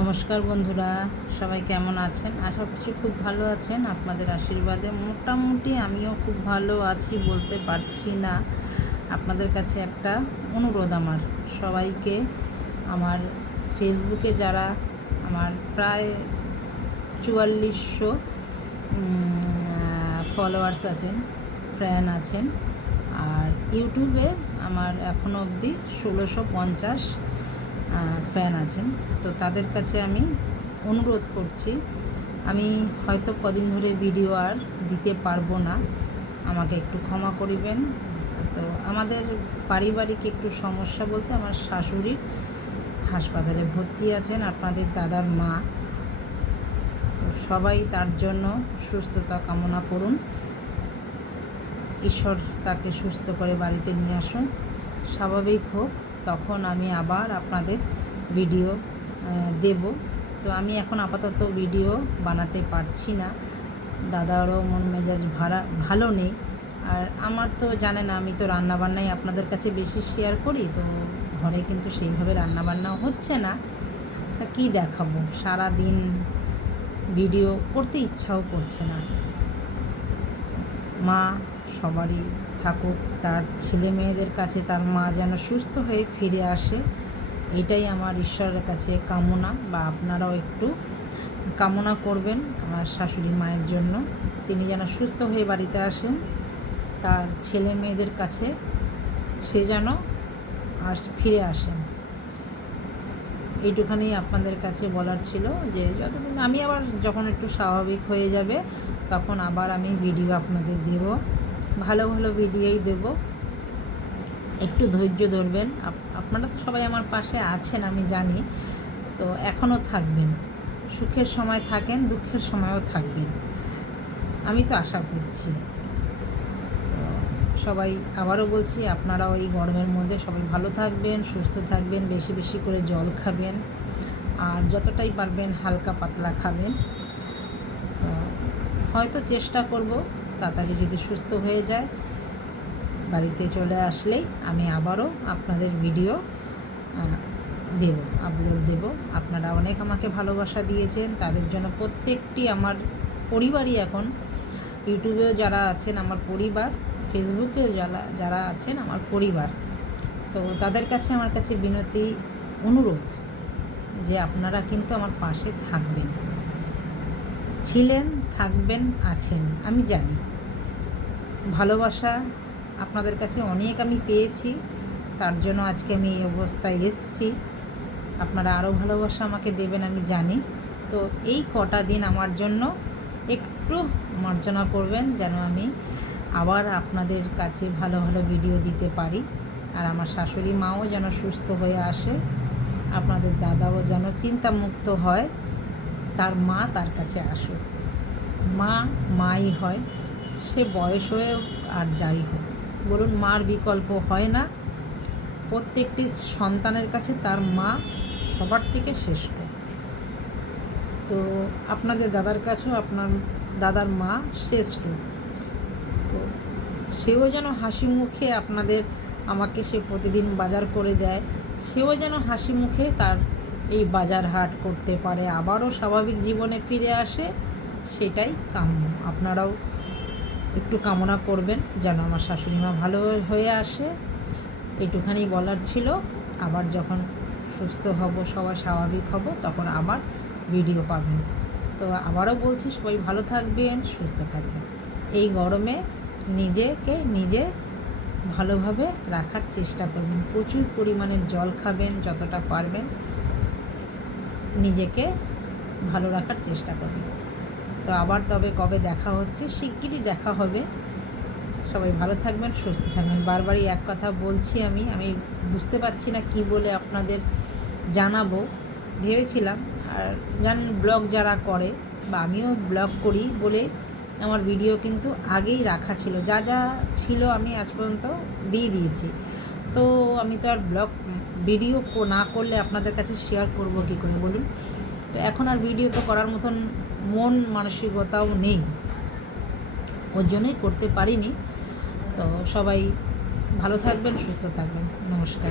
নমস্কার বন্ধুরা, সবাই কেমন আছেন? আশা করছি খুব ভালো আছেন। আপনাদের আশীর্বাদে মোটামুটি আমিও খুব ভালো আছি, বলতে পারছি না। আপনাদের কাছে একটা অনুরোধ আমার, সবাইকে আমার ফেসবুকে যারা আমার প্রায় 4400 ফলোয়ার্স আছেন, ফ্যান আছেন, আর ইউটিউবে আমার এখনও অবধি 1650 ফ্যান আছেন। তো তাদের কাছে আমি অনুরোধ করছি, আমি হয়তো কদিন ধরে ভিডিও আর দিতে পারবো না, আমাকে একটু ক্ষমা করিবেন। তো আমাদের পারিবারিক একটু সমস্যা বলতে আমার শাশুড়ি হাসপাতালে ভর্তি আছেন, আপনাদের দাদার মা। তো সবাই তার জন্য সুস্থতা কামনা করুন, ঈশ্বর তাকে সুস্থ করে বাড়িতে নিয়ে আসুন, স্বাভাবিক হোক, তখন আমি আবার আপনাদের ভিডিও দেব। তো আমি এখন আপাতত ভিডিও বানাতে পারছি না, দাদারও মন মেজাজ ভালো নেই। আর আমার তো জানেন, আমি তো রান্নাবান্নাই আপনাদের কাছে বেশি শেয়ার করি, তো ঘরে কিন্তু সেইভাবে রান্নাবান্নাও হচ্ছে না। তা কী দেখাবো, সারা দিন ভিডিও করতে ইচ্ছাও করছে না। মা সবারই থাকুক, তার ছেলে মেয়েদের কাছে তার মা যেন সুস্থ হয়ে ফিরে আসে, এটাই আমার ঈশ্বরের কাছে কামনা। বা আপনারাও একটু কামনা করবেন আমার শাশুড়ি মায়ের জন্য, তিনি যেন সুস্থ হয়ে বাড়িতে আসেন, তার ছেলে মেয়েদের কাছে সে যেন ফিরে আসেন। এইটুখানি আপনাদের কাছে বলার ছিল, যে যতদিন আমি আবার যখন একটু স্বাভাবিক হয়ে যাবে তখন আবার আমি ভিডিও আপনাদের দেব, ভালো ভালো ভিডিওই দেব। একটু ধৈর্য ধরবেন, আপনারা তো সবাই আমার পাশে আছেন আমি জানি, তো এখনও থাকবেন, সুখের সময় থাকেন, দুঃখের সময়ও থাকবেন, আমি তো আশা করছি। তো সবাই আবারও বলছি, আপনারাও এই গরমের মধ্যে সবাই ভালো থাকবেন, সুস্থ থাকবেন, বেশি বেশি করে জল খাবেন, আর যতটাই পারবেন হালকা পাতলা খাবেন। তো হয়তো চেষ্টা করব তাড়াতাড়ি যদি সুস্থ হয়ে যায়, বাড়িতে চলে আসলেই আমি আবারও আপনাদের ভিডিও দেব, আপলোড দেব। আপনারা অনেক আমাকে ভালোবাসা দিয়েছেন, তাদের জন্য প্রত্যেকটি আমার পরিবারই, এখন ইউটিউবেও যারা আছেন আমার পরিবার, ফেসবুকেও যারা আছেন আমার পরিবার, তো তাদের কাছে আমার কাছে বিনতি অনুরোধ যে আপনারা কিন্তু আমার পাশে থাকবেন, ছিলেন, থাকবেন, আছেন, আমি জানি। ভালোবাসা আপনাদের কাছে অনেক আমি পেয়েছি, তার জন্য আজকে আমি এই অবস্থায় এসেছি। আপনারা আরও ভালোবাসা আমাকে দেবেন আমি জানি। তো এই কটা দিন আমার জন্য একটু মার্জনা করবেন, যেন আমি আবার আপনাদের কাছে ভালো ভালো ভিডিও দিতে পারি, আর আমার শাশুড়ি মাও যেন সুস্থ হয়ে আসে, আপনাদের দাদাও যেন চিন্তামুক্ত হয়, তার মা তার কাছে আসুক। মা মাই হয়, সে বয়স হয়ে আর যাই হোক, বলুন, মার বিকল্প হয় না। প্রত্যেকটি সন্তানের কাছে তার মা সবার থেকে শ্রেষ্ঠ। তো আপনাদের দাদার কাছেও আপনার দাদার মা শ্রেষ্ঠ। তো সেও যেন হাসি মুখে আমাকে সে প্রতিদিন বাজার করে দেয়, সেও যেন হাসি মুখে তার এই বাজার হাট করতে পারে, আবারও স্বাভাবিক জীবনে ফিরে আসে, সেটাই কাম্য। আপনারাও একটু কামনা করবেন যেন আমার শাশুড়ি মা ভালো হয়ে আসে, এটুখানি বলার ছিল। আবার যখন সুস্থ হব, সবাই স্বাভাবিক হব, তখন আবার ভিডিও পাবেন। তো আবারও বলছি, সবাই ভালো থাকবেন, সুস্থ থাকবেন। এই গরমে নিজে ভালোভাবে রাখার চেষ্টা করবেন, প্রচুর পরিমাণের জল খাবেন, যতটা পারবেন নিজেকে ভালো রাখার চেষ্টা করবেন। তো আবার তবে কবে দেখা হচ্ছে, শিগগিরই দেখা হবে। সবাই ভালো থাকবেন, সুস্থ থাকবেন। বারবারই এক কথা বলছি, আমি বুঝতে পারছি না কি বলে আপনাদের জানাবো, ভেবেছিলাম। আর জানেন, ব্লগ যারা করে, বা আমিও ব্লগ করি বলে আমার ভিডিও কিন্তু আগেই রাখা ছিল, যা যা ছিল আমি আজ পর্যন্ত দিয়ে দিয়েছি। তো আমি তো আর ভিডিও না করলে আপনাদের কাছে শেয়ার করব কী করে, বলুন? তো এখন আর ভিডিও তো করার মতন মন মানসিকতাও নেই, ওর জন্যই করতে পারিনি। তো সবাই ভালো থাকবেন, সুস্থ থাকবেন, নমস্কার।